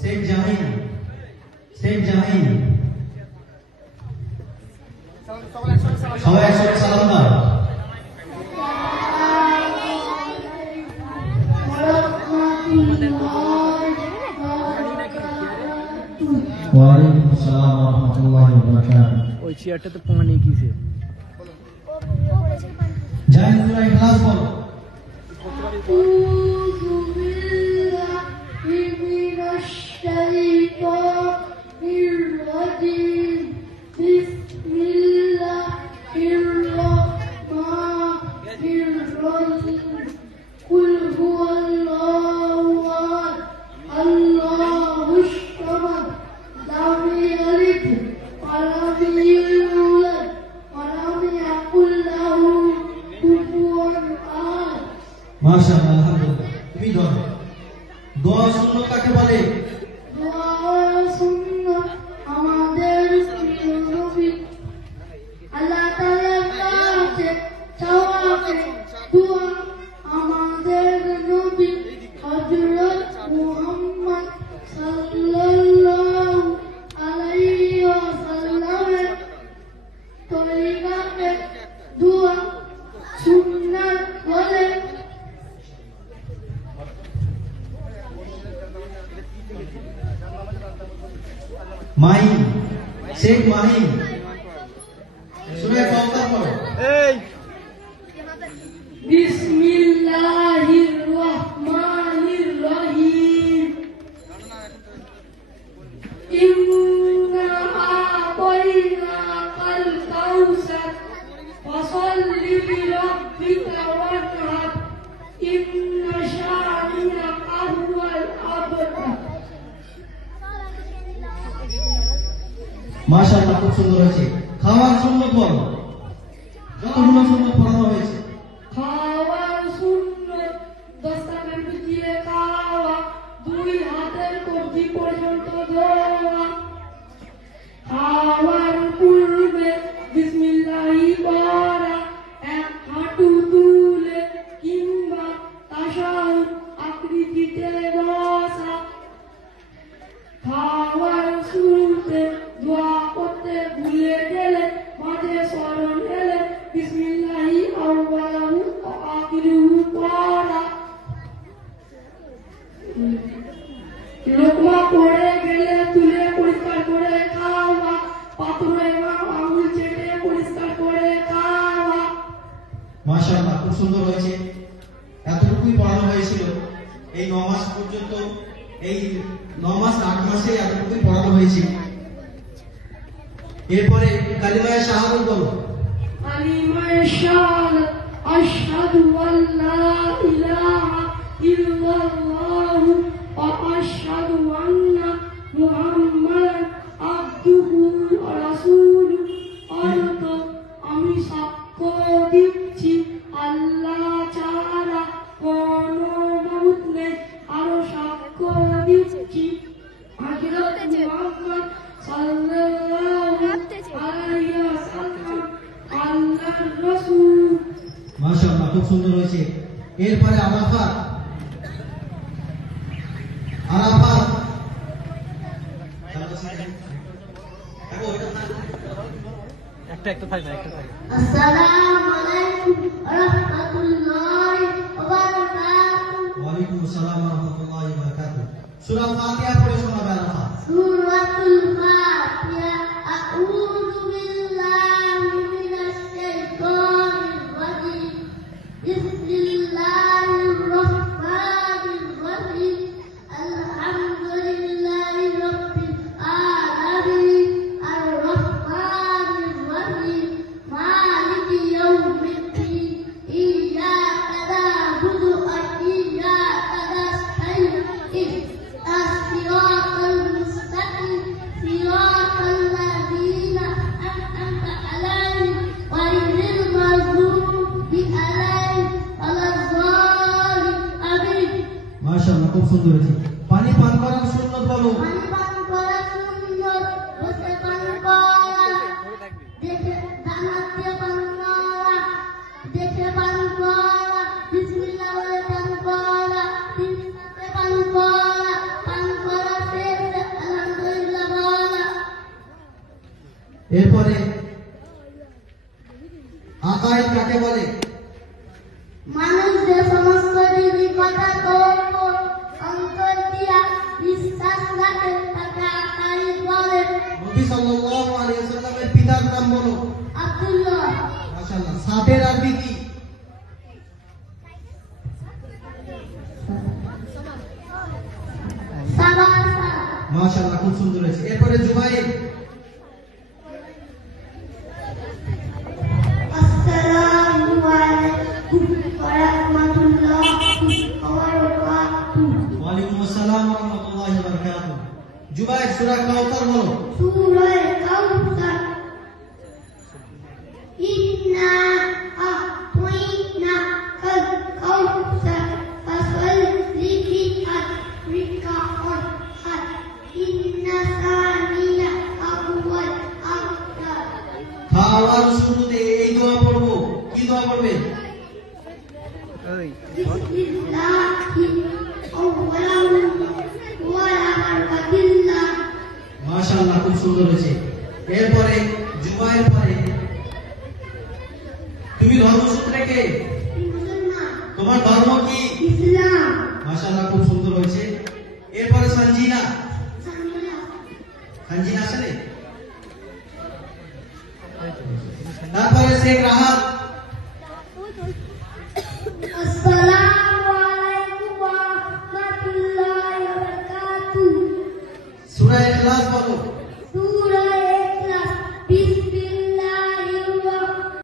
শেখ জাহিন, শেখ জাহিন, সবাই একসাথে সালাম দাও। ওয়ালাইকুম আসসালাম ওয়া রাহমাতুল্লাহি ওয়া বারাকাতুহু। ওই চেয়ারটাতে পানি কিসে? জাহিন সূরা ইখলাস বলো। মাশাআল্লাহ, আলহামদুলিল্লাহ। তুমি ধরো। দোয়া সুন্নাত কাকে বলে? দোয়া সুন্নাত আমাদের নবী আল্লাহ তাআলার কাছে চাওয়াকে দোয়া আমাদের নবী হযরত মুহাম্মদ সাল্লাল্লাহু আলাইহি ওয়াসাল্লামের তরিকাকে দোয়া সুন্নাত বলে। মাহিন, শেখ মাহিন, সূরা কাউসার পড়ো। এই বিসমিল্লাহির রহমানির রহিম। ইন্না আতাইনাকাল কাউসার ফাসাল্লি লিরাব্বিকা ওয়ানহার ইন্না শানিআকা হুয়াল আবতার। মাশাআল্লাহ, খুব সুন্দর হয়েছে। খাওয়ার সুন্নাত বলো। যতগুলো সুন্নাত পড়ানো হয়েছে। খাওয়ার সুন্নাত দস্তানা পিটিয়ে খাওয়া, দুই হাতের কবজি পর্যন্ত ধোয়া, খাওয়ার পূর্বে বিসমিল্লাহি পড়া, এক হাঁটু তুলে কিংবা তাশাহুদ আকৃতিতে বসা, খাওয়ার শুরুতে দোয়া করতে ভুলে গেলে মাঝে স্মরণ এলে বিসমিল্লাহি আউয়ালাহু ওয়া আখিরুহু পড়া, লোকমা পড়ে গেলে তুলে পরিষ্কার করে খাওয়া, পাথরে আঙুল চেটে পরিষ্কার করে খাওয়া। মাশাআল্লাহ, খুব সুন্দর হয়েছে। এতটুকুই পড়ানো হয়েছিল এই 9 মাস পর্যন্ত। এই 9 মাস 8 মাসে এতটুকুই পড়ানো হয়েছে। এরপরে কালিমায়ে শাহাদাত বলো। কালিমায়ে শাহাদাত আশহাদু আল্লা ইলাহা ইল্লাল্লাহ ওয়া আশহাদু আন্না মুহাম্মাদান আবদুহু ওয়া রাসূলুহু। অর্থ আমি সাক্ষ্য দিচ্ছি আল্লাহ ছাড়া কোনো মাবুদ নেই, আরো সাক্ষ্য দিচ্ছি হযরত মুহাম্মদ সাল্লাল্লাহু আলাইহি ওয়াসাল্লাম আল্লাহর রাসূল। মাশাআল্লাহ, খুব সুন্দর হয়েছে। এরপরে আরাফাত। আরাফাত একটা একটা থাকবে, একটা থাকবে। আসসালামু আলাইকুম ওয়া রাহমাতুল্লাহি ওয়া বারাকাতুহু। ওয়ালাইকুম আসসালাম ওয়া রাহমাতুল্লাহি ওয়া বারাকাতুহু। সূরা ফাতিহা পড়ে শোনাবে আরাফাত। সূরাতুল ফাতিহা। আউযু বিল্লাহি মিনাশ শাইতানির রাজিম। বিসমিল্লাহির রাহমানির রাহিম। আলহামদুলিল্লাহি রাব্বিল আলামিন। আর রাহমানির রাহিম। মালিকি ইয়াউমিদ্দিন। ইয়্যাকা না'বুদু ওয়া ইয়্যাকা নাস্তাইন। ইহদিনাস সিরাতাল মুস্তাকিম। সিরাতাল লাযীনা আন'আমতা আলাইহিম গায়রিল মাগদুবি আলাইহিম ওয়ালাদ-দাল্লিন। আমিন। মাশাআল্লাহ, খুব সুন্দর হয়েছে। পানি পান করার সুন্নাত বলো। পানি পান করা সুন্নাত। বসে পান করা, দেখে ডান হাত দিয়ে পান করা, দেখে পান করা, বিসমিল্লাহ বলে পান এরপরে আকাইদ কাকে বলে? মানুষ যে সমস্ত নির্ভীকতা অন্তর দিয়া বিশ্বাস রাখে তাকে আকাইদ বলে। নবী সাল্লাল্লাহু আলাইহি ওয়াসাল্লামের পিতার নাম বলো। আব্দুল্লাহ। মাশাআল্লাহ। সাতের আরবি কি? সাবাসা। মাশাআল্লাহ, খুব সুন্দর হয়েছে। এরপরে জুবাইর। আসসালামু আলাইকুম ওয়া রাহমাতুল্লাহি ওয়া বারাকাতুহু। ওয়ালাইকুম আসসালাম ওয়া রাহমাতুল্লাহি ওয়া বারাকাতুহু। জুবাইর সূরা কাউসার বলো। সূরা কাউসার। ইন্না আ'তাইনাকাল কাউসার ফাসাল্লি লিরাব্বিকা ওয়ানহার ইন্না শানি'আকা হুয়াল আবতার। খাওয়ার শুরুতে এই দোয়া পড়বো। কি দোয়া পড়বে? ওই বিসমিল্লাহি আউওয়ালাহু ওয়া আলা বারাকাতিল্লাহ। মাশাআল্লাহ, খুব সুন্দর হয়েছে। এরপরে জুবাইর পরে তুমি ধর্মসূত্রে কে? মুসলমান। তোমার ধর্ম কি? ইসলাম। মাশাআল্লাহ, খুব সুন্দর হয়েছে। এরপরে সঞ্জিনা। সামিয়া। সঞ্জিনা আসলে। তারপরে শেখ রাহাত।